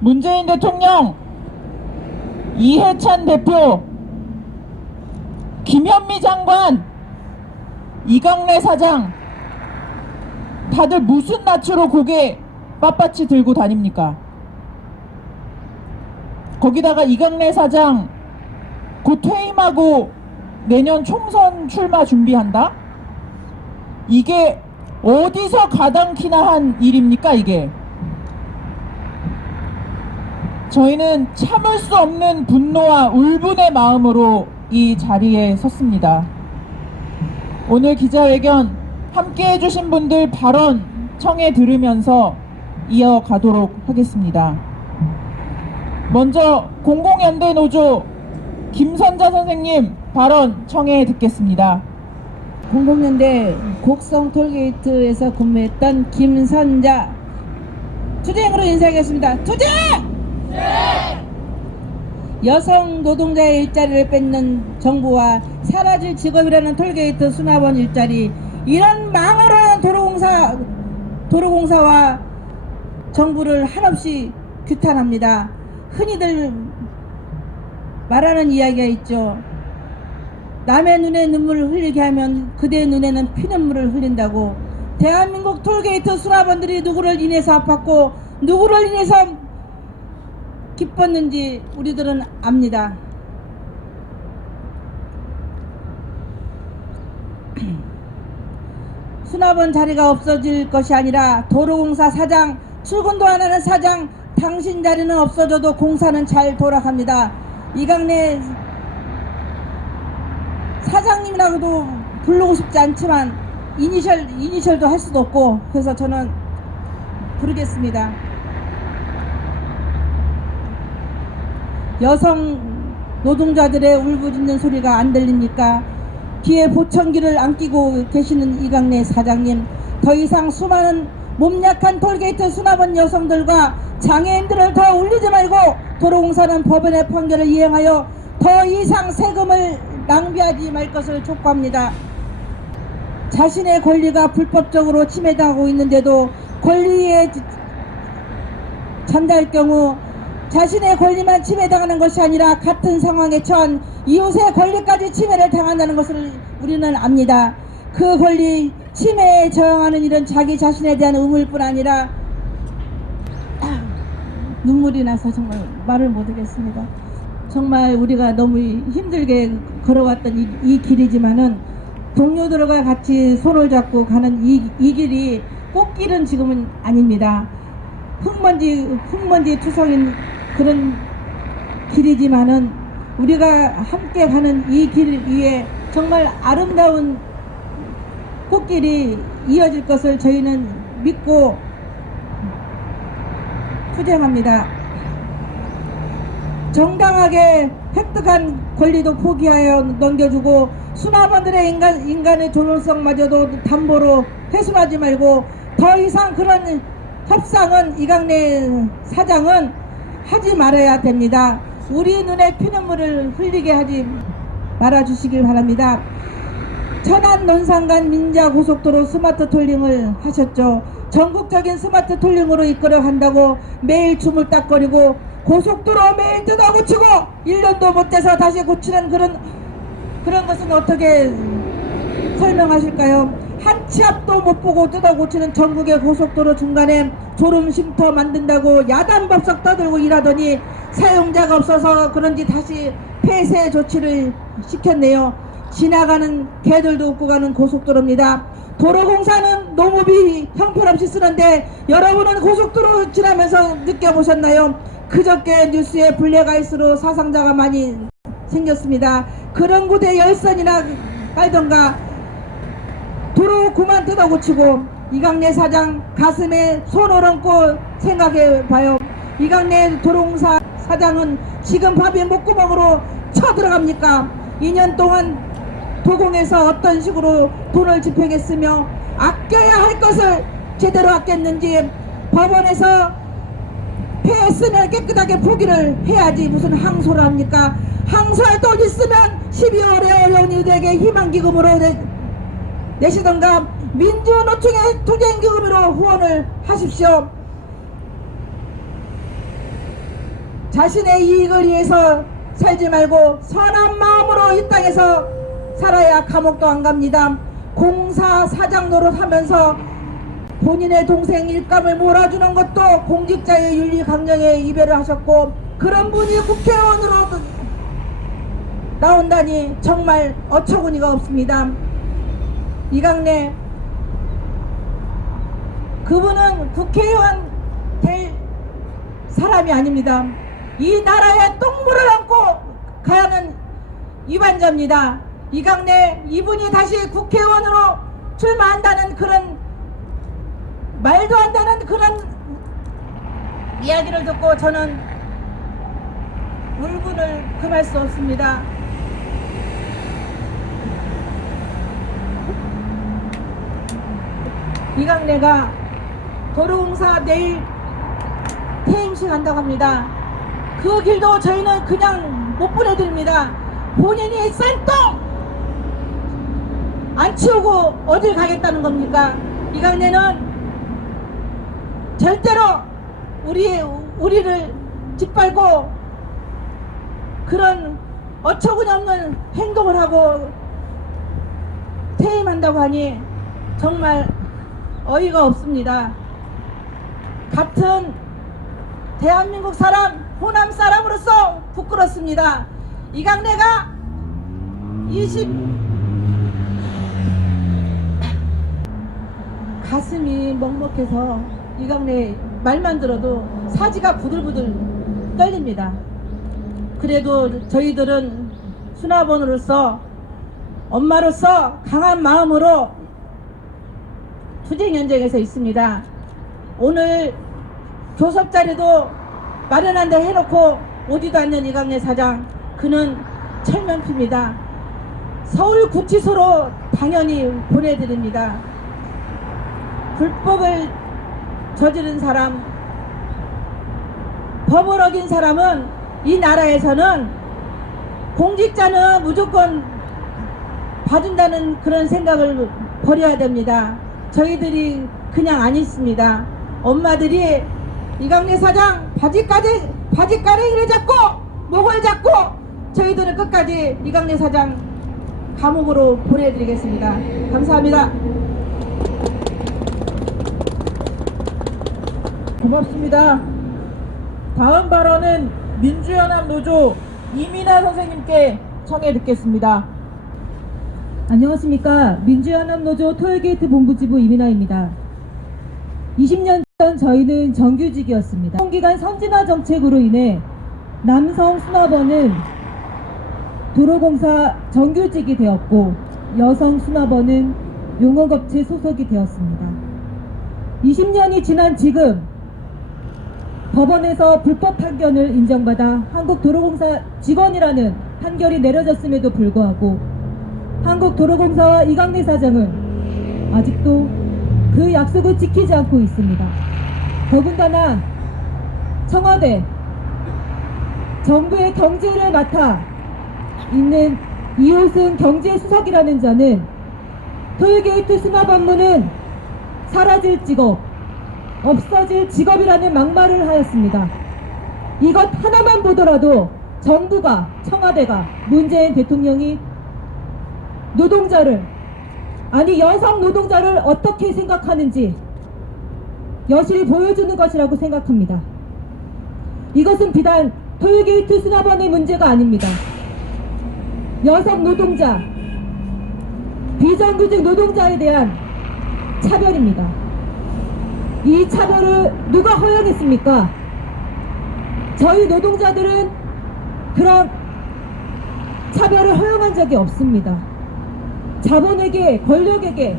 문재인 대통령, 이해찬 대표, 김현미 장관, 이강래 사장, 다들 무슨 낯으로 고개 빳빳이 들고 다닙니까? 거기다가 이강래 사장 곧 퇴임하고 내년 총선 출마 준비한다? 이게 어디서 가당키나 한 일입니까, 이게? 저희는 참을 수 없는 분노와 울분의 마음으로 이 자리에 섰습니다. 오늘 기자회견 함께 해주신 분들 발언 청해 들으면서 이어가도록 하겠습니다. 먼저 공공연대노조 김선자 선생님 발언 청해 듣겠습니다. 공공연대 곡성 톨게이트에서 근무했던 김선자, 투쟁으로 인사하겠습니다. 투쟁! 여성 노동자의 일자리를 뺏는 정부와 사라질 직업이라는 톨게이트 수납원 일자리, 이런 망언하는 도로공사와 정부를 한없이 규탄합니다. 흔히들 말하는 이야기가 있죠. 남의 눈에 눈물을 흘리게 하면 그대의 눈에는 피눈물을 흘린다고. 대한민국 톨게이트 수납원들이 누구를 인해서 아팠고 누구를 인해서 기뻤는지 우리들은 압니다. 수납원 자리가 없어질 것이 아니라 도로공사 사장, 출근도 안 하는 사장, 당신 자리는 없어져도 공사는 잘 돌아갑니다. 이강래 사장님이라고도 부르고 싶지 않지만 이니셜도 할 수도 없고, 그래서 저는 부르겠습니다. 여성 노동자들의 울부짖는 소리가 안 들립니까? 뒤에 보청기를 안 끼고 계시는 이강래 사장님, 더 이상 수많은 몸 약한 톨게이트 수납원 여성들과 장애인들을 더 울리지 말고 도로공사는 법원의 판결을 이행하여 더 이상 세금을 낭비하지 말 것을 촉구합니다. 자신의 권리가 불법적으로 침해당하고 있는데도 권리에 찬다할 경우 자신의 권리만 침해당하는 것이 아니라 같은 상황에 처한 이웃의 권리까지 침해를 당한다는 것을 우리는 압니다. 그 권리 침해에 저항하는 일은 자기 자신에 대한 의무일뿐 아니라 눈물이 나서 정말 말을 못하겠습니다. 정말 우리가 너무 힘들게 걸어왔던 이 길이지만은 동료들과 같이 손을 잡고 가는 이 길이 꽃길은 지금은 아닙니다. 흙먼지 투성인 그런 길이지만은 우리가 함께 가는 이 길 위에 정말 아름다운 꽃길이 이어질 것을 저희는 믿고 투쟁합니다. 정당하게 획득한 권리도 포기하여 넘겨주고 수납원들의 인간의 존엄성마저도 담보로 훼손하지 말고 더 이상 그런 협상은 이강래 사장은 하지 말아야 됩니다. 우리 눈에 피눈물을 흘리게 하지 말아주시길 바랍니다. 천안 논산간 민자고속도로 스마트 톨링을 하셨죠. 전국적인 스마트 톨링으로 이끌어 간다고 매일 주물딱거리고 고속도로 매일 뜯어고치고 1년도 못 돼서 다시 고치는 그런 것은 어떻게 설명하실까요? 한 치 앞도 못 보고 뜯어고치는 전국의 고속도로 중간에 졸음쉼터 만든다고 야단법석 떠들고 일하더니 사용자가 없어서 그런지 다시 폐쇄 조치를 시켰네요. 지나가는 개들도 없고 가는 고속도로입니다. 도로공사는 노무비 형편없이 쓰는데 여러분은 고속도로 지나면서 느껴보셨나요? 그저께 뉴스에 블랙아이스로 사상자가 많이 생겼습니다. 그런 곳에 열선이나 깔던가 도로 그만 뜯어고치고. 이강래 사장 가슴에 손을 얹고 생각해봐요. 이강래 도로공사 사장은 지금 밥이 목구멍으로 쳐들어갑니까? 2년 동안 도공에서 어떤 식으로 돈을 집행했으며 아껴야 할 것을 제대로 아꼈는지 법원에서 폐했으면 깨끗하게 포기를 해야지 무슨 항소를 합니까? 항소할 돈 있으면 12월에 언론인들에게 희망기금으로 내시던가 민주노총의 투쟁기금으로 후원을 하십시오. 자신의 이익을 위해서 살지 말고 선한 마음으로 이 땅에서 살아야 감옥도 안 갑니다. 공사 사장 노릇하면서 본인의 동생 일감을 몰아주는 것도 공직자의 윤리 강령에 위배를 하셨고, 그런 분이 국회의원으로 나온다니 정말 어처구니가 없습니다. 이강래, 그분은 국회의원 될 사람이 아닙니다. 이 나라에 똥물을 안고 가는 위반자입니다. 이강래, 이분이 다시 국회의원으로 출마한다는 그런 말도 안 되는 그런 이야기를 듣고 저는 울분을 금할 수 없습니다. 이강래가 도로공사 내일 퇴임식 한다고 합니다. 그 길도 저희는 그냥 못 보내드립니다. 본인이 쌀똥 안 치우고 어딜 가겠다는 겁니까? 이강래는 절대로 우리를 짓밟고 그런 어처구니 없는 행동을 하고 퇴임한다고 하니 정말 어이가 없습니다. 같은 대한민국 사람, 호남 사람으로서 부끄럽습니다. 이강래가 가슴이 먹먹해서 이강래 말만 들어도 사지가 부들부들 떨립니다. 그래도 저희들은 수납원으로서, 엄마로서 강한 마음으로 투쟁 현장에서 있습니다. 오늘 교섭 자리도 마련한 데 해놓고 오지도 않는 이강래 사장, 그는 철면피입니다. 서울 구치소로 당연히 보내드립니다. 불법을 저지른 사람, 법을 어긴 사람은 이 나라에서는 공직자는 무조건 봐준다는 그런 생각을 버려야 됩니다. 저희들이 그냥 안 있습니다. 엄마들이 이강래 사장 바지가랭이를 잡고 목을 잡고 저희들은 끝까지 이강래 사장 감옥으로 보내드리겠습니다. 감사합니다. 고맙습니다. 다음 발언은 민주연합 노조 이민아 선생님께 청해 듣겠습니다. 안녕하십니까. 민주연합노조 톨게이트 본부지부 이민아입니다. 20년 전 저희는 정규직이었습니다. 기간 선진화 정책으로 인해 남성 수납원은 도로공사 정규직이 되었고 여성 수납원은 용역업체 소속이 되었습니다. 20년이 지난 지금 법원에서 불법 판결을 인정받아 한국도로공사 직원이라는 판결이 내려졌음에도 불구하고 한국도로공사와 이강래 사장은 아직도 그 약속을 지키지 않고 있습니다. 더군다나 청와대 정부의 경제를 맡아 있는 이호승 경제수석이라는 자는 톨게이트 수납 업무는 사라질 직업, 없어질 직업이라는 막말을 하였습니다. 이것 하나만 보더라도 정부가, 청와대가, 문재인 대통령이 노동자를, 아니 여성 노동자를 어떻게 생각하는지 여실히 보여주는 것이라고 생각합니다. 이것은 비단 톨게이트 수납원의 문제가 아닙니다. 여성 노동자, 비정규직 노동자에 대한 차별입니다. 이 차별을 누가 허용했습니까? 저희 노동자들은 그런 차별을 허용한 적이 없습니다. 자본에게, 권력에게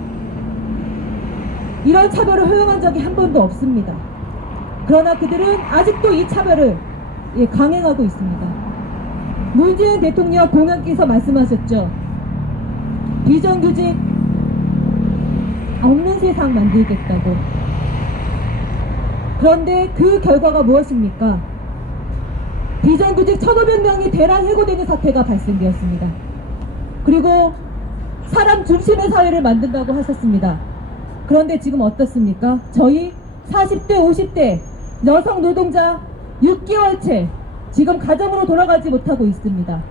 이런 차별을 허용한 적이 한 번도 없습니다. 그러나 그들은 아직도 이 차별을 강행하고 있습니다. 문재인 대통령 공약에서 말씀하셨죠. 비정규직 없는 세상 만들겠다고. 그런데 그 결과가 무엇입니까? 비정규직 1,500명이 대량 해고되는 사태가 발생되었습니다. 그리고 사람 중심의 사회를 만든다고 하셨습니다. 그런데 지금 어떻습니까? 저희 40대 50대 여성 노동자 6개월째 지금 가정으로 돌아가지 못하고 있습니다.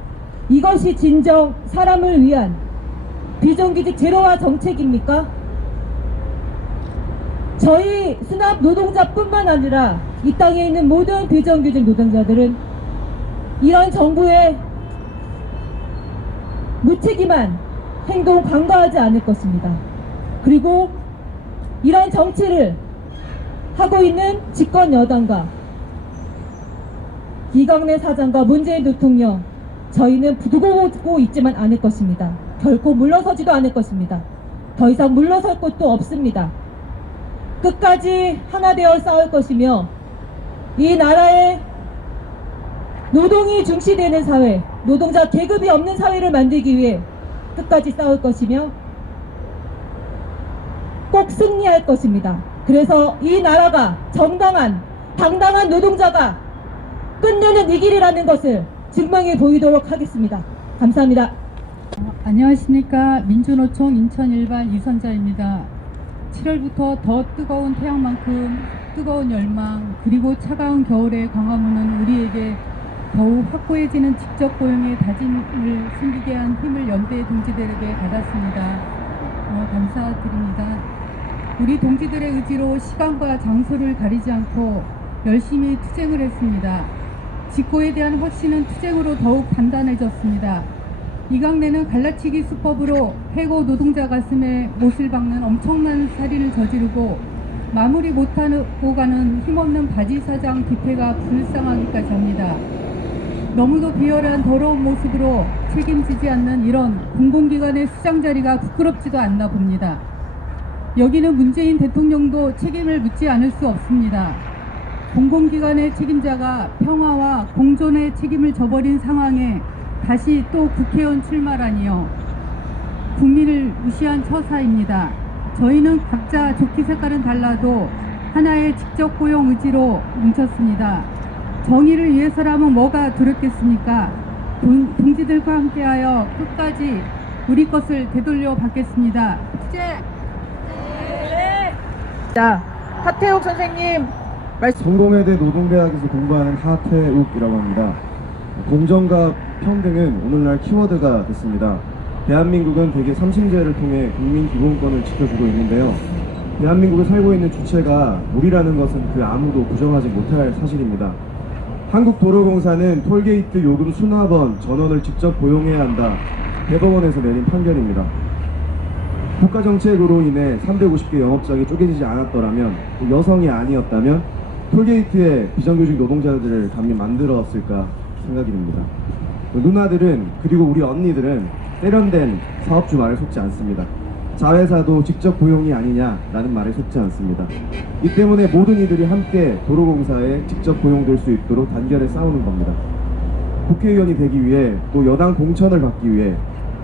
이것이 진정 사람을 위한 비정규직 제로화 정책입니까? 저희 수납 노동자뿐만 아니라 이 땅에 있는 모든 비정규직 노동자들은 이런 정부의 무책임한 행동 간과하지 않을 것입니다. 그리고 이런 정치를 하고 있는 집권 여당과 이강래 사장과 문재인 대통령, 저희는 두고 있지만 않을 것입니다. 결코 물러서지도 않을 것입니다. 더 이상 물러설 곳도 없습니다. 끝까지 하나 되어 싸울 것이며 이 나라의 노동이 중시되는 사회, 노동자 계급이 없는 사회를 만들기 위해 끝까지 싸울 것이며 꼭 승리할 것입니다. 그래서 이 나라가 정당한, 당당한 노동자가 끝내는 이 길이라는 것을 증명해 보이도록 하겠습니다. 감사합니다. 안녕하십니까. 민주노총 인천 일반 이선자입니다. 7월부터 더 뜨거운 태양만큼 뜨거운 열망 그리고 차가운 겨울의 광화문은 우리에게 더욱 확고해지는 직접 고용의 다짐을 숨기게 한 힘을 연대 동지들에게 받았습니다. 감사드립니다. 우리 동지들의 의지로 시간과 장소를 가리지 않고 열심히 투쟁을 했습니다. 직고에 대한 확신은 투쟁으로 더욱 단단해졌습니다. 이강래는 갈라치기 수법으로 해고 노동자 가슴에 못을 박는 엄청난 살인을 저지르고 마무리 못하고 가는 힘없는 바지 사장 뒤태가 불쌍하기까지 합니다. 너무도 비열한 더러운 모습으로 책임지지 않는 이런 공공기관의 수장 자리가 부끄럽지도 않나 봅니다. 여기는 문재인 대통령도 책임을 묻지 않을 수 없습니다. 공공기관의 책임자가 평화와 공존의 책임을 져버린 상황에 다시 또 국회의원 출마라니요. 국민을 무시한 처사입니다. 저희는 각자 조끼 색깔은 달라도 하나의 직접 고용 의지로 뭉쳤습니다. 정의를 위해서라면 뭐가 두렵겠습니까? 동지들과 함께하여 끝까지 우리 것을 되돌려 받겠습니다. 자, 하태욱 선생님 말씀. 성공회대 노동대학에서 공부하는 하태욱이라고 합니다. 공정과 평등은 오늘날 키워드가 됐습니다. 대한민국은 대개 삼심제를 통해 국민 기본권을 지켜주고 있는데요. 대한민국에 살고 있는 주체가 우리라는 것은 그 아무도 부정하지 못할 사실입니다. 한국도로공사는 톨게이트 요금 수납원 전원을 직접 고용해야 한다. 대법원에서 내린 판결입니다. 국가정책으로 인해 350개 영업장이 쪼개지지 않았더라면, 여성이 아니었다면 톨게이트에 비정규직 노동자들을 감히 만들었을까 생각이 듭니다. 누나들은, 그리고 우리 언니들은 세련된 사업주 말에 속지 않습니다. 자회사도 직접 고용이 아니냐라는 말에 속지 않습니다. 이 때문에 모든 이들이 함께 도로공사에 직접 고용될 수 있도록 단결해 싸우는 겁니다. 국회의원이 되기 위해, 또 여당 공천을 받기 위해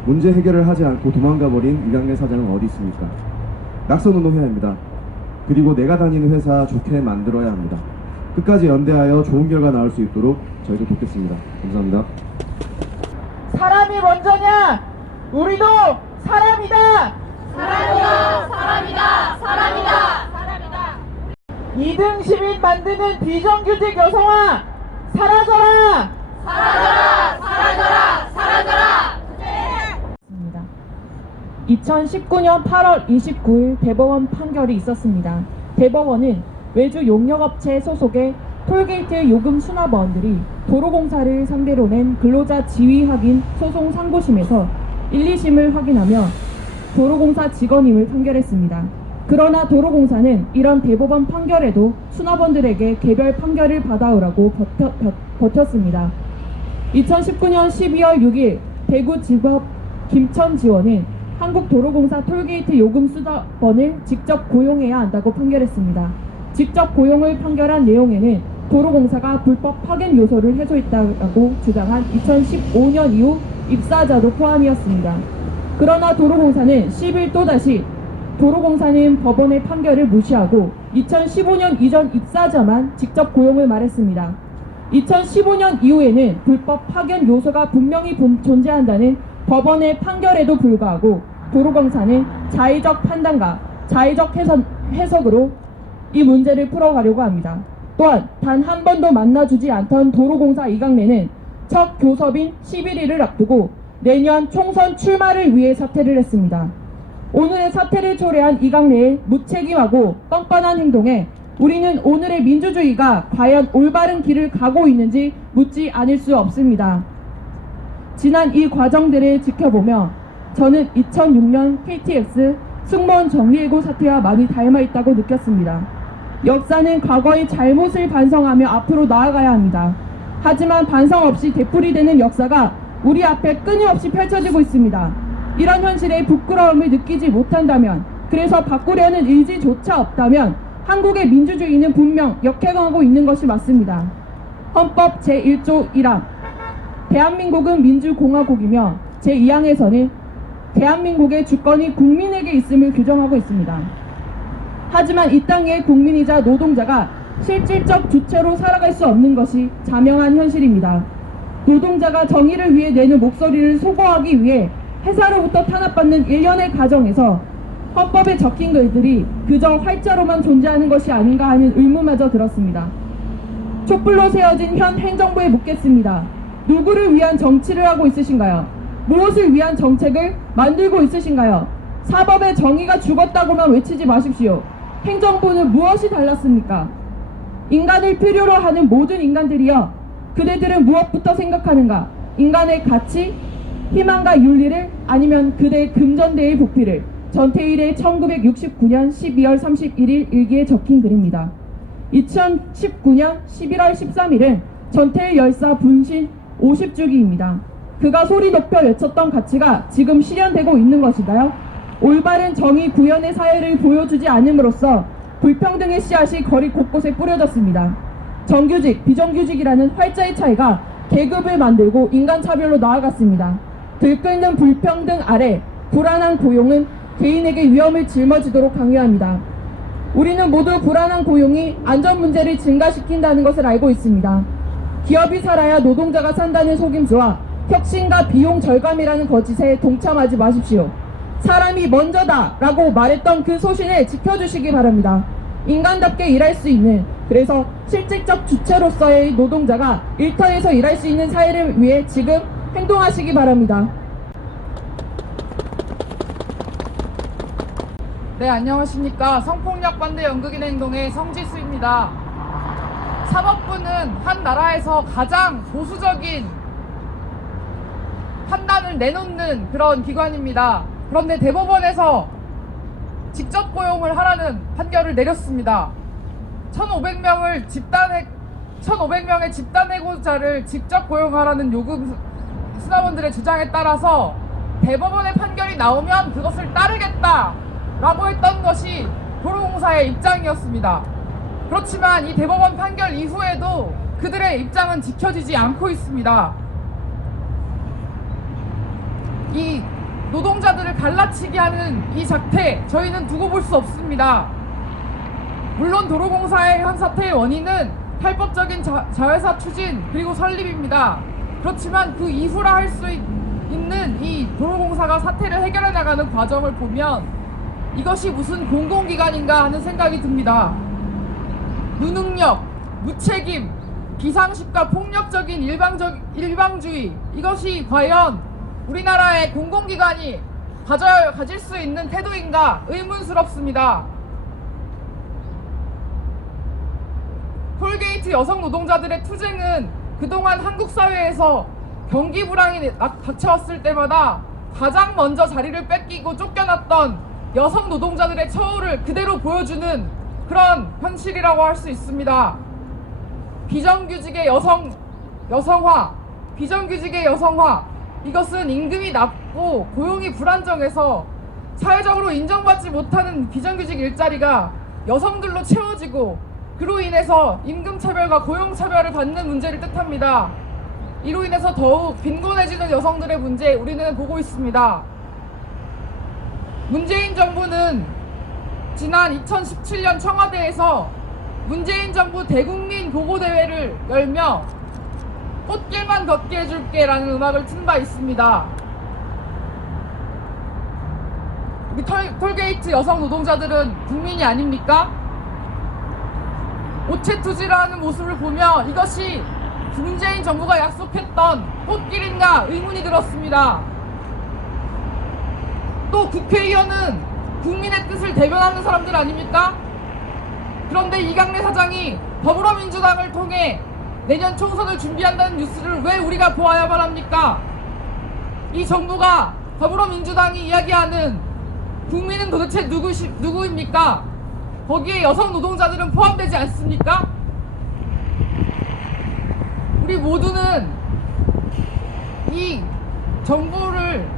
문제 해결을 하지 않고 도망가버린 이강래 사장은 어디 있습니까? 낙선운동해야 합니다. 그리고 내가 다니는 회사 좋게 만들어야 합니다. 끝까지 연대하여 좋은 결과 나올 수 있도록 저희도 돕겠습니다. 감사합니다. 사람이 먼저냐? 우리도 사람이다. 사람이다, 사람이다, 사람이다, 사람이다. 2등 시민 만드는 비정규직 여성아, 사라져라! 사라져라, 사라져라, 사라져라. 2019년 8월 29일 대법원 판결이 있었습니다. 대법원은 외주 용역업체 소속의 톨게이트 요금 수납원들이 도로공사를 상대로 낸 근로자 지위 확인 소송 상고심에서 1, 2심을 확인하며 도로공사 직원임을 판결했습니다. 그러나 도로공사는 이런 대법원 판결에도 수납원들에게 개별 판결을 받아오라고 버텼습니다. 2019년 12월 6일 대구지법 김천지원은 한국도로공사 톨게이트 요금 수납원을 직접 고용해야 한다고 판결했습니다. 직접 고용을 판결한 내용에는 도로공사가 불법 파견 요소를 해소했다고 주장한 2015년 이후 입사자도 포함이었습니다. 그러나 도로공사는 10일 또다시 도로공사는 법원의 판결을 무시하고 2015년 이전 입사자만 직접 고용을 말했습니다. 2015년 이후에는 불법 파견 요소가 분명히 존재한다는 법원의 판결에도 불구하고 도로공사는 자의적 판단과 자의적 해석으로 이 문제를 풀어가려고 합니다. 또 또한 단 한 번도 만나주지 않던 도로공사 이강래는 첫 교섭인 11일을 앞두고 내년 총선 출마를 위해 사퇴를 했습니다. 오늘의 사퇴를 초래한 이강래의 무책임하고 뻔뻔한 행동에 우리는 오늘의 민주주의가 과연 올바른 길을 가고 있는지 묻지 않을 수 없습니다. 지난 이 과정들을 지켜보며 저는 2006년 KTX 승무원 정리해고 사태와 많이 닮아 있다고 느꼈습니다. 역사는 과거의 잘못을 반성하며 앞으로 나아가야 합니다. 하지만 반성 없이 되풀이되는 역사가 우리 앞에 끊임없이 펼쳐지고 있습니다. 이런 현실에 부끄러움을 느끼지 못한다면, 그래서 바꾸려는 의지조차 없다면 한국의 민주주의는 분명 역행하고 있는 것이 맞습니다. 헌법 제1조 1항 대한민국은 민주공화국이며 제2항에서는 대한민국의 주권이 국민에게 있음을 규정하고 있습니다. 하지만 이 땅의 국민이자 노동자가 실질적 주체로 살아갈 수 없는 것이 자명한 현실입니다. 노동자가 정의를 위해 내는 목소리를 소거하기 위해 회사로부터 탄압받는 일련의 과정에서 헌법에 적힌 글들이 그저 활자로만 존재하는 것이 아닌가 하는 의문마저 들었습니다. 촛불로 세워진 현 행정부에 묻겠습니다. 누구를 위한 정치를 하고 있으신가요? 무엇을 위한 정책을 만들고 있으신가요? 사법의 정의가 죽었다고만 외치지 마십시오. 행정부는 무엇이 달랐습니까? 인간을 필요로 하는 모든 인간들이여, 그대들은 무엇부터 생각하는가? 인간의 가치, 희망과 윤리를, 아니면 그대의 금전대의 부피를? 전태일의 1969년 12월 31일 일기에 적힌 글입니다. 2019년 11월 13일은 전태일 열사 분신 50주기입니다. 그가 소리 높여 외쳤던 가치가 지금 실현되고 있는 것인가요? 올바른 정의 구현의 사회를 보여주지 않음으로써 불평등의 씨앗이 거리 곳곳에 뿌려졌습니다. 정규직, 비정규직이라는 활자의 차이가 계급을 만들고 인간차별로 나아갔습니다. 들끓는 불평등 아래 불안한 고용은 개인에게 위험을 짊어지도록 강요합니다. 우리는 모두 불안한 고용이 안전 문제를 증가시킨다는 것을 알고 있습니다. 기업이 살아야 노동자가 산다는 속임수와 혁신과 비용 절감이라는 거짓에 동참하지 마십시오. 사람이 먼저다 라고 말했던 그 소신을 지켜주시기 바랍니다. 인간답게 일할 수 있는, 그래서 실질적 주체로서의 노동자가 일터에서 일할 수 있는 사회를 위해 지금 행동하시기 바랍니다. 네, 안녕하십니까. 성폭력 반대 연극인 행동의 성지수입니다. 사법부는 한 나라에서 가장 보수적인 판단을 내놓는 그런 기관입니다. 그런데 대법원에서 직접 고용을 하라는 판결을 내렸습니다. 1,500명의 집단해고자를 직접 고용하라는 요금 수납원들의 주장에 따라서 대법원의 판결이 나오면 그것을 따르겠다라고 했던 것이 도로공사의 입장이었습니다. 그렇지만 이 대법원 판결 이후에도 그들의 입장은 지켜지지 않고 있습니다. 이 노동자들을 갈라치게 하는 이 작태, 저희는 두고 볼 수 없습니다. 물론 도로공사의 현 사태의 원인은 탈법적인 자회사 추진 그리고 설립입니다. 그렇지만 그 이후라 할 수 있는 이 도로공사가 사태를 해결해 나가는 과정을 보면 이것이 무슨 공공기관인가 하는 생각이 듭니다. 무능력, 무책임, 비상식과 폭력적인 일방주의, 이것이 과연 우리나라의 공공기관이 가질 수 있는 태도인가 의문스럽습니다. 톨게이트 여성 노동자들의 투쟁은 그동안 한국 사회에서 경기 불황이 닥쳐왔을 때마다 가장 먼저 자리를 뺏기고 쫓겨났던 여성 노동자들의 처우를 그대로 보여주는 그런 현실이라고 할 수 있습니다. 비정규직의 여성화, 이것은 임금이 낮고 고용이 불안정해서 사회적으로 인정받지 못하는 비정규직 일자리가 여성들로 채워지고 그로 인해서 임금차별과 고용차별을 받는 문제를 뜻합니다. 이로 인해서 더욱 빈곤해지는 여성들의 문제 우리는 보고 있습니다. 문재인 정부는 지난 2017년 청와대에서 문재인 정부 대국민 보고대회를 열며 꽃길만 걷게 해줄게 라는 음악을 튼 바 있습니다. 우리 톨게이트 여성 노동자들은 국민이 아닙니까? 오체투지라는 모습을 보며 이것이 문재인 정부가 약속했던 꽃길인가 의문이 들었습니다. 또 국회의원은 국민의 뜻을 대변하는 사람들 아닙니까? 그런데 이강래 사장이 더불어민주당을 통해 내년 총선을 준비한다는 뉴스를 왜 우리가 보아야만 합니까? 이 정부가 더불어민주당이 이야기하는 국민은 도대체 누구입니까? 거기에 여성 노동자들은 포함되지 않습니까? 우리 모두는 이 정부를,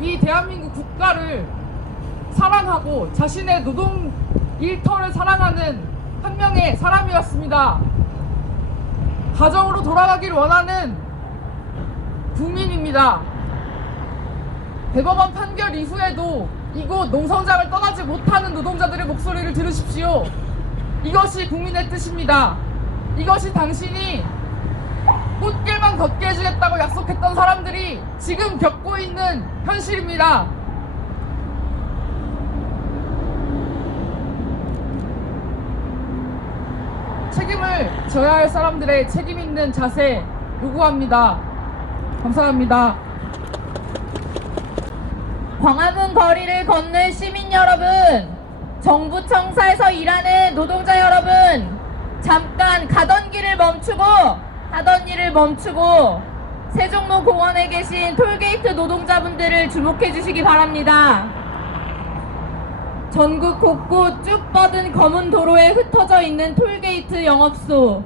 이 대한민국 국가를 사랑하고 자신의 노동 일터를 사랑하는 한 명의 사람이었습니다. 가정으로 돌아가길 원하는 국민입니다. 대법원 판결 이후에도 이곳 농성장을 떠나지 못하는 노동자들의 목소리를 들으십시오. 이것이 국민의 뜻입니다. 이것이 당신이 꽃길만 걷게 해주겠다고 약속했던 사람들이 지금 겪고 있는 현실입니다. 책임을 져야 할 사람들의 책임 있는 자세 요구합니다. 감사합니다. 광화문 거리를 걷는 시민 여러분, 정부 청사에서 일하는 노동자 여러분, 잠깐 가던 길을 멈추고 하던 일을 멈추고 세종로 공원에 계신 톨게이트 노동자분들을 주목해 주시기 바랍니다. 전국 곳곳 쭉 뻗은 검은 도로에 흩어져 있는 톨게이트 영업소.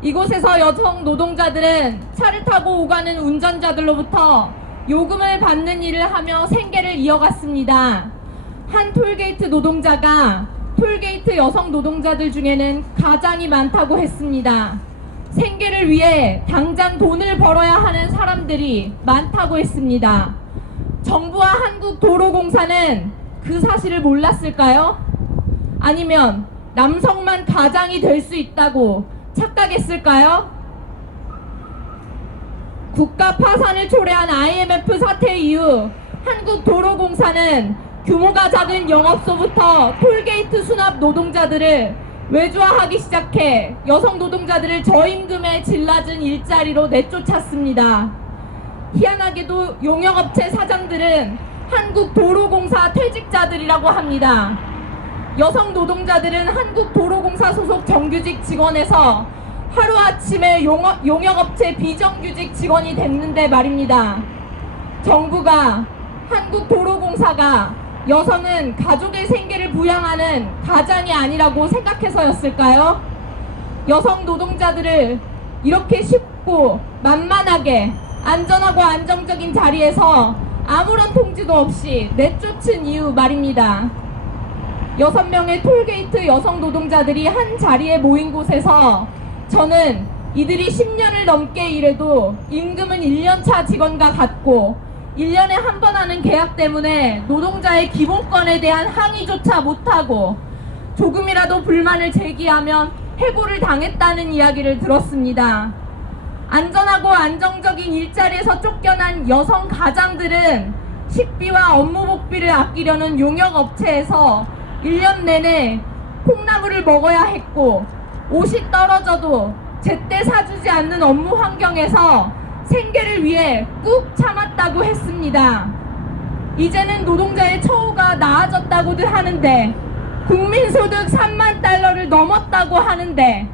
이곳에서 여성 노동자들은 차를 타고 오가는 운전자들로부터 요금을 받는 일을 하며 생계를 이어갔습니다. 한 톨게이트 노동자가 톨게이트 여성 노동자들 중에는 가장이 많다고 했습니다. 생계를 위해 당장 돈을 벌어야 하는 사람들이 많다고 했습니다. 정부와 한국도로공사는 그 사실을 몰랐을까요? 아니면 남성만 가장이 될 수 있다고 착각했을까요? 국가 파산을 초래한 IMF 사태 이후 한국도로공사는 규모가 작은 영업소부터 톨게이트 수납 노동자들을 외주화하기 시작해 여성 노동자들을 저임금에 질낮은 일자리로 내쫓았습니다. 희한하게도 용역업체 사장들은 한국도로공사 퇴직자들이라고 합니다. 여성 노동자들은 한국도로공사 소속 정규직 직원에서 하루아침에 용역업체 비정규직 직원이 됐는데 말입니다. 정부가 한국도로공사가 여성은 가족의 생계를 부양하는 가장이 아니라고 생각해서였을까요? 여성 노동자들을 이렇게 쉽고 만만하게 안전하고 안정적인 자리에서 아무런 통지도 없이 내쫓은 이유 말입니다. 6명의 톨게이트 여성 노동자들이 한 자리에 모인 곳에서 저는 이들이 10년을 넘게 일해도 임금은 1년차 직원과 같고 1년에 한 번 하는 계약 때문에 노동자의 기본권에 대한 항의조차 못하고 조금이라도 불만을 제기하면 해고를 당했다는 이야기를 들었습니다. 안전하고 안정적인 일자리에서 쫓겨난 여성 가장들은 식비와 업무 복비를 아끼려는 용역업체에서 1년 내내 콩나물을 먹어야 했고 옷이 떨어져도 제때 사주지 않는 업무 환경에서 생계를 위해 꾹 참았다고 했습니다. 이제는 노동자의 처우가 나아졌다고들 하는데 국민소득 3만 달러를 넘었다고 하는데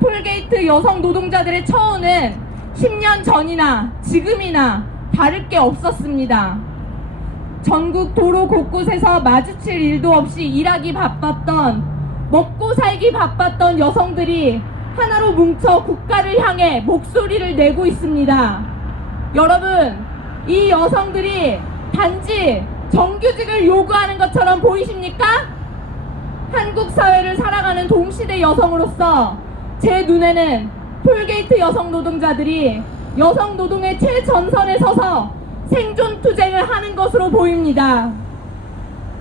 톨게이트 여성 노동자들의 처우는 10년 전이나 지금이나 다를 게 없었습니다. 전국 도로 곳곳에서 마주칠 일도 없이 일하기 바빴던, 먹고 살기 바빴던 여성들이 하나로 뭉쳐 국가를 향해 목소리를 내고 있습니다. 여러분, 이 여성들이 단지 정규직을 요구하는 것처럼 보이십니까? 한국 사회를 살아가는 동시대 여성으로서 제 눈에는 톨게이트 여성 노동자들이 여성 노동의 최전선에 서서 생존 투쟁을 하는 것으로 보입니다.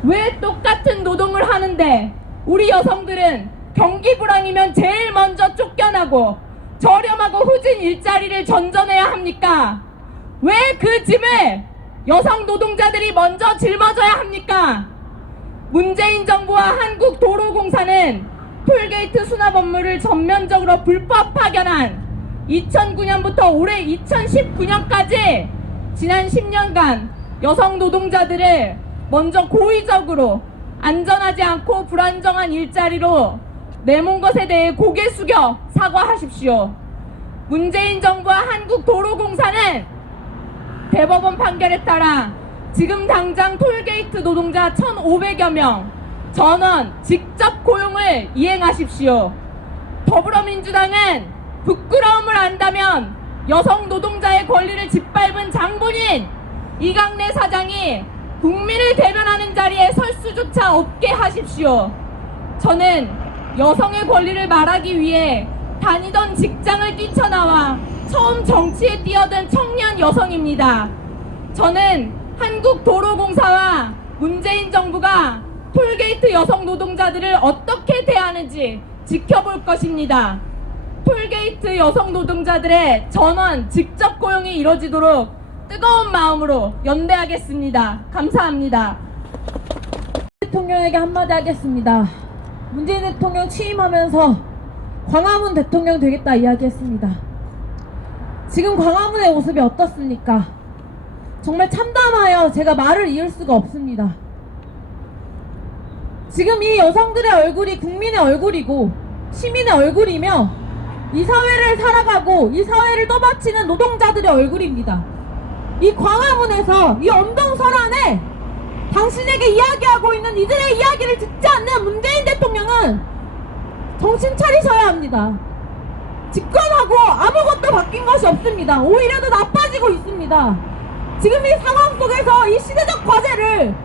왜 똑같은 노동을 하는데 우리 여성들은 경기 불황이면 제일 먼저 쫓겨나고 저렴하고 후진 일자리를 전전해야 합니까? 왜 그 짐을 여성 노동자들이 먼저 짊어져야 합니까? 문재인 정부와 한국도로공사는 톨게이트 수납 업무를 전면적으로 불법 파견한 2009년부터 올해 2019년까지 지난 10년간 여성 노동자들을 먼저 고의적으로 안전하지 않고 불안정한 일자리로 내몬 것에 대해 고개 숙여 사과하십시오. 문재인 정부와 한국도로공사는 대법원 판결에 따라 지금 당장 톨게이트 노동자 1,500여 명 전원 직접 고용을 이행하십시오. 더불어민주당은 부끄러움을 안다면 여성 노동자의 권리를 짓밟은 장본인 이강래 사장이 국민을 대변하는 자리에 설 수조차 없게 하십시오. 저는 여성의 권리를 말하기 위해 다니던 직장을 뛰쳐나와 처음 정치에 뛰어든 청년 여성입니다. 저는 한국도로공사와 문재인 정부가 톨게이트 여성 노동자들을 어떻게 대하는지 지켜볼 것입니다. 톨게이트 여성 노동자들의 전원 직접 고용이 이뤄지도록 뜨거운 마음으로 연대하겠습니다. 감사합니다. 대통령에게 한마디 하겠습니다. 문재인 대통령 취임하면서 광화문 대통령 되겠다 이야기했습니다. 지금 광화문의 모습이 어떻습니까? 정말 참담하여 제가 말을 이을 수가 없습니다. 지금 이 여성들의 얼굴이 국민의 얼굴이고 시민의 얼굴이며 이 사회를 살아가고 이 사회를 떠받치는 노동자들의 얼굴입니다. 이 광화문에서 이 엄동설안에 당신에게 이야기하고 있는 이들의 이야기를 듣지 않는 문재인 대통령은 정신 차리셔야 합니다. 집권하고 아무것도 바뀐 것이 없습니다. 오히려 더 나빠지고 있습니다. 지금 이 상황 속에서 이 시대적 과제를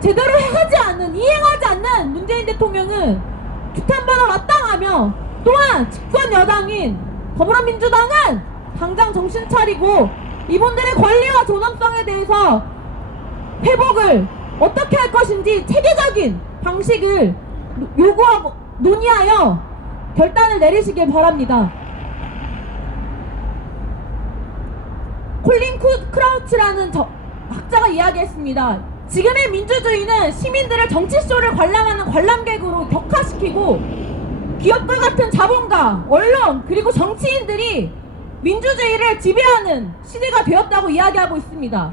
제대로 이행하지 않는 문재인 대통령은 규탄받아 마땅하며, 또한 집권 여당인 더불어민주당은 당장 정신 차리고 이분들의 권리와 존엄성에 대해서 회복을 어떻게 할 것인지 체계적인 방식을 요구하고 논의하여 결단을 내리시길 바랍니다. 콜린 크라우치라는 학자가 이야기했습니다. 지금의 민주주의는 시민들을 정치쇼를 관람하는 관람객으로 격화시키고 기업들 같은 자본가, 언론, 그리고 정치인들이 민주주의를 지배하는 시대가 되었다고 이야기하고 있습니다.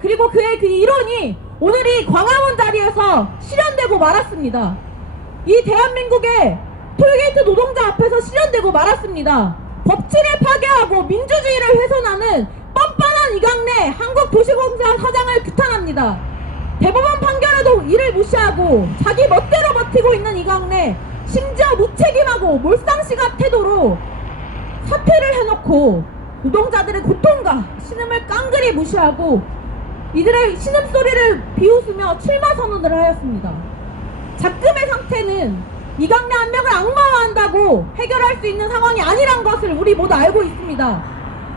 그리고 그의 그 이론이 오늘 이 광화문 자리에서 실현되고 말았습니다. 이 대한민국의 톨게이트 노동자 앞에서 실현되고 말았습니다. 법치를 파괴하고 민주주의를 훼손하는 뻔뻔한 이강래 한국도시공사 사장을 규탄합니다. 대법원 판결에도 이를 무시하고 자기 멋대로 버티고 있는 이강래, 심지어 무책임하고 몰상식한 태도로 사퇴를 해놓고 노동자들의 고통과 신음을 깡그리 무시하고 이들의 신음소리를 비웃으며 출마 선언을 하였습니다. 작금의 상태는 이강래 한 명을 악마화한다고 해결할 수 있는 상황이 아니란 것을 우리 모두 알고 있습니다.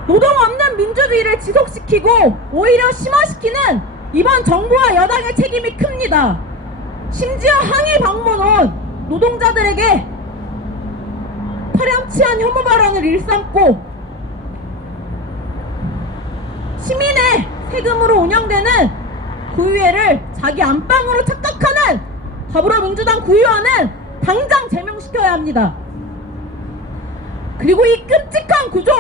노동 없는 민주주의를 지속시키고 오히려 심화시키는 이번 정부와 여당의 책임이 큽니다. 심지어 항의 방문 온 노동자들에게 파렴치한 혐오 발언을 일삼고 시민의 세금으로 운영되는 구의회를 자기 안방으로 착각하는 더불어민주당 구의원은 당장 제명시켜야 합니다. 그리고 이 끔찍한 구조,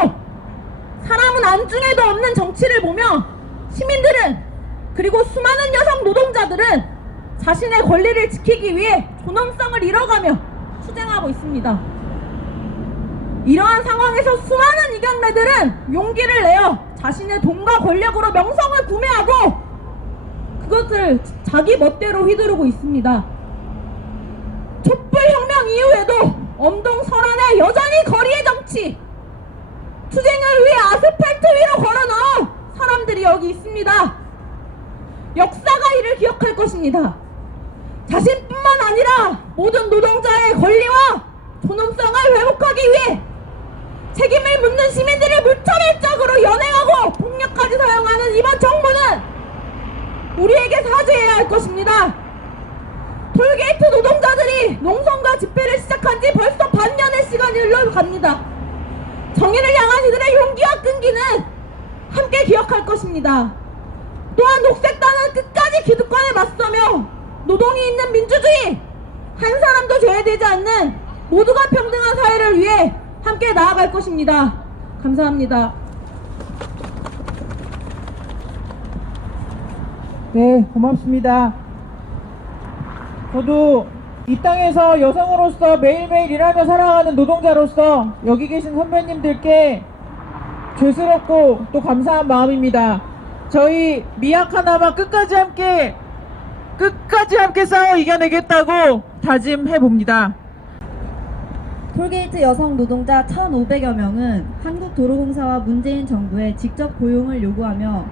사람은 안중에도 없는 정치를 보며 시민들은, 그리고 수많은 여성 노동자들은 자신의 권리를 지키기 위해 존엄성을 잃어가며 투쟁하고 있습니다. 이러한 상황에서 수많은 이강래들은 용기를 내어 자신의 돈과 권력으로 명성을 구매하고 그것을 자기 멋대로 휘두르고 있습니다. 촛불혁명 이후에도 엄동설안에 여전히 거리의 정치, 투쟁을 위해 아스팔트 위로 걸어넣은 사람들이 여기 있습니다. 역사가 이를 기억할 것입니다. 자신뿐만 아니라 모든 노동자의 권리와 존엄성을 회복하기 위해 책임을 묻는 시민들을 무차별적으로 연행하고 폭력까지 사용하는 이번 정부는 우리에게 사죄해야 할 것입니다. 톨게이트 노동자들이 농성과 집회를 시작한 지 벌써 반년의 시간이 흘러갑니다. 정의를 향한 이들의 용기와 끈기는 함께 기억할 것입니다. 또한 녹색당은 끝까지 기득권에 맞서며 노동이 있는 민주주의, 한 사람도 제외되지 않는 모두가 평등한 사회를 위해 함께 나아갈 것입니다. 감사합니다. 네, 고맙습니다. 저도 이 땅에서 여성으로서 매일매일 일하며 살아가는 노동자로서 여기 계신 선배님들께 죄스럽고 또 감사한 마음입니다. 저희 미약하나마 끝까지 함께 싸워 이겨내겠다고 다짐해봅니다. 톨게이트 여성 노동자 1,500여 명은 한국도로공사와 문재인 정부에 직접 고용을 요구하며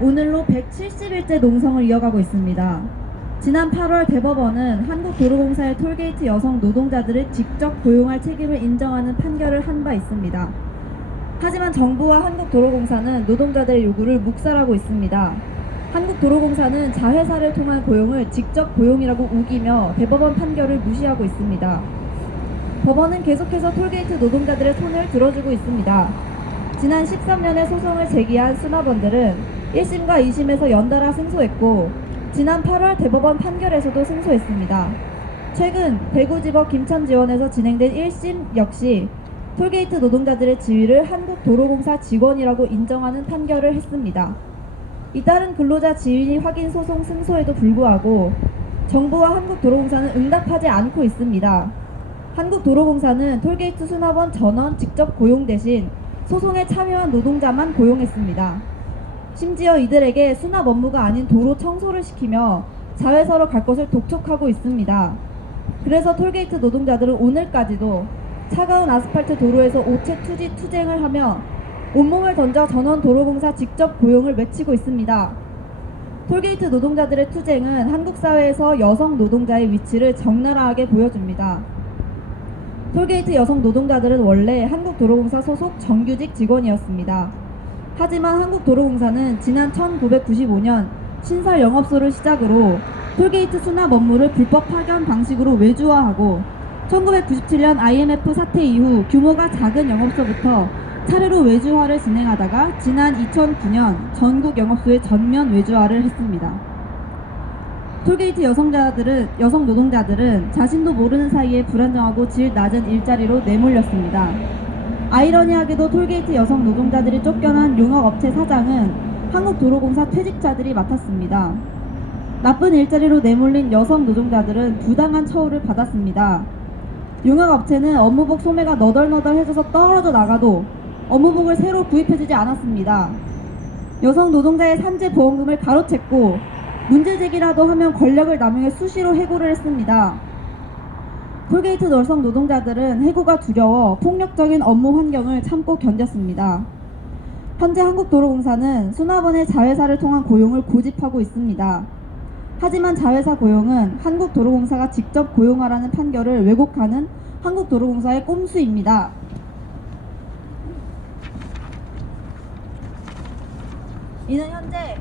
오늘로 170일째 농성을 이어가고 있습니다. 지난 8월 대법원은 한국도로공사의 톨게이트 여성 노동자들을 직접 고용할 책임을 인정하는 판결을 한 바 있습니다. 하지만 정부와 한국도로공사는 노동자들의 요구를 묵살하고 있습니다. 한국도로공사는 자회사를 통한 고용을 직접 고용이라고 우기며 대법원 판결을 무시하고 있습니다. 법원은 계속해서 톨게이트 노동자들의 손을 들어주고 있습니다. 지난 13년에 소송을 제기한 수납원들은 1심과 2심에서 연달아 승소했고 지난 8월 대법원 판결에서도 승소했습니다. 최근 대구지법 김천지원에서 진행된 1심 역시 톨게이트 노동자들의 지위를 한국도로공사 직원이라고 인정하는 판결을 했습니다. 이따른 근로자 지위 확인 소송 승소에도 불구하고 정부와 한국도로공사는 응답하지 않고 있습니다. 한국도로공사는 톨게이트 수납원 전원 직접 고용 대신 소송에 참여한 노동자만 고용했습니다. 심지어 이들에게 수납 업무가 아닌 도로 청소를 시키며 자회사로 갈 것을 독촉하고 있습니다. 그래서 톨게이트 노동자들은 오늘까지도 차가운 아스팔트 도로에서 오체 투지 투쟁을 하며 온몸을 던져 전원 도로공사 직접 고용을 외치고 있습니다. 톨게이트 노동자들의 투쟁은 한국 사회에서 여성 노동자의 위치를 적나라하게 보여줍니다. 톨게이트 여성 노동자들은 원래 한국도로공사 소속 정규직 직원이었습니다. 하지만 한국도로공사는 지난 1995년 신설 영업소를 시작으로 톨게이트 수납 업무를 불법 파견 방식으로 외주화하고 1997년 IMF 사태 이후 규모가 작은 영업소부터 차례로 외주화를 진행하다가 지난 2009년 전국 영업소의 전면 외주화를 했습니다. 톨게이트 여성 노동자들은 자신도 모르는 사이에 불안정하고 질 낮은 일자리로 내몰렸습니다. 아이러니하게도 톨게이트 여성 노동자들이 쫓겨난 용역업체 사장은 한국도로공사 퇴직자들이 맡았습니다. 나쁜 일자리로 내몰린 여성 노동자들은 부당한 처우를 받았습니다. 용역업체는 업무복 소매가 너덜너덜해져서 떨어져 나가도 업무복을 새로 구입해주지 않았습니다. 여성 노동자의 산재 보험금을 가로챘고 문제 제기라도 하면 권력을 남용해 수시로 해고를 했습니다. 톨게이트 여성 노동자들은 해고가 두려워 폭력적인 업무 환경을 참고 견뎠습니다. 현재 한국도로공사는 수납원의 자회사를 통한 고용을 고집하고 있습니다. 하지만 자회사 고용은 한국도로공사가 직접 고용하라는 판결을 왜곡하는 한국도로공사의 꼼수입니다. 이는 현재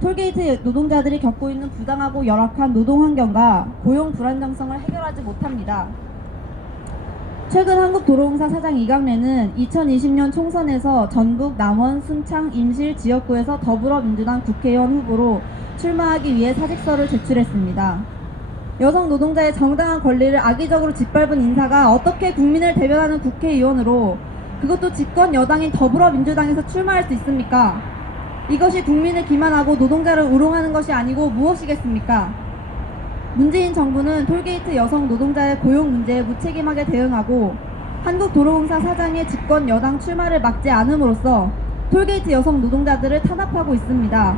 톨게이트 노동자들이 겪고 있는 부당하고 열악한 노동 환경과 고용 불안정성을 해결하지 못합니다. 최근 한국도로공사 사장 이강래는 2020년 총선에서 전북 남원, 순창, 임실 지역구에서 더불어민주당 국회의원 후보로 출마하기 위해 사직서를 제출했습니다. 여성 노동자의 정당한 권리를 악의적으로 짓밟은 인사가 어떻게 국민을 대변하는 국회의원으로 그것도 집권 여당인 더불어민주당에서 출마할 수 있습니까? 이것이 국민을 기만하고 노동자를 우롱하는 것이 아니고 무엇이겠습니까? 문재인 정부는 톨게이트 여성 노동자의 고용 문제에 무책임하게 대응하고 한국도로공사 사장의 집권 여당 출마를 막지 않음으로써 톨게이트 여성 노동자들을 탄압하고 있습니다.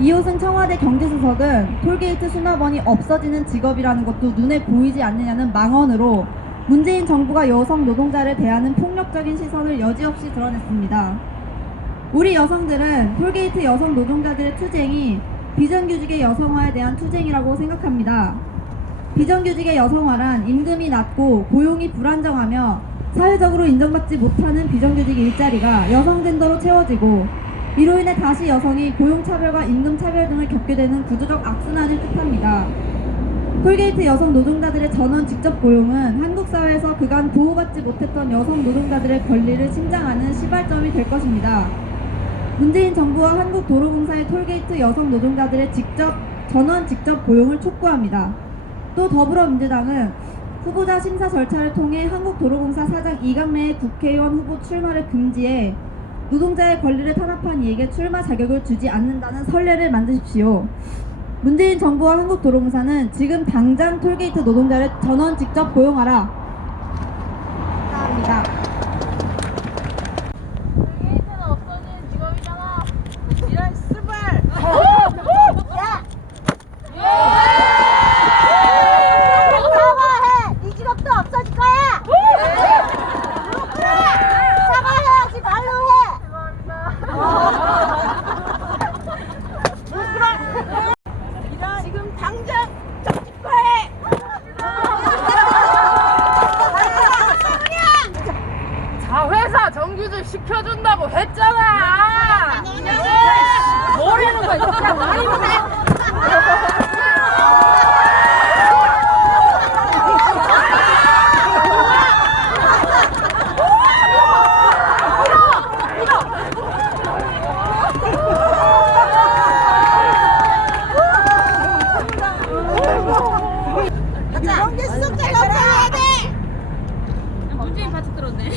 이호승 청와대 경제수석은 톨게이트 수납원이 없어지는 직업이라는 것도 눈에 보이지 않느냐는 망언으로 문재인 정부가 여성 노동자를 대하는 폭력적인 시선을 여지없이 드러냈습니다. 우리 여성들은 톨게이트 여성 노동자들의 투쟁이 비정규직의 여성화에 대한 투쟁이라고 생각합니다. 비정규직의 여성화란 임금이 낮고 고용이 불안정하며 사회적으로 인정받지 못하는 비정규직 일자리가 여성 젠더로 채워지고 이로 인해 다시 여성이 고용차별과 임금차별 등을 겪게 되는 구조적 악순환을 뜻합니다. 톨게이트 여성 노동자들의 전원 직접 고용은 한국 사회에서 그간 보호받지 못했던 여성 노동자들의 권리를 침장하는 시발점이 될 것입니다. 문재인 정부와 한국도로공사의 톨게이트 여성 노동자들의 전원 직접 고용을 촉구합니다. 또 더불어민주당은 후보자 심사 절차를 통해 한국도로공사 사장 이강래의 국회의원 후보 출마를 금지해 노동자의 권리를 탄압한 이에게 출마 자격을 주지 않는다는 선례를 만드십시오. 문재인 정부와 한국도로공사는 지금 당장 톨게이트 노동자를 전원 직접 고용하라. 감사합니다. 톨게이트는 없어지는 직업이잖아. 이런 스발! 사과해! 네 직업도 없어질 거야! 사과해야지 말로 해! 지금 당장 정직화해! 자, 회사 정규직 시켜준다고 했잖아. 모르는 거 있어. 많이 보내. 이런 게 쑥 잘라야 돼! 문재인 파트 들었네.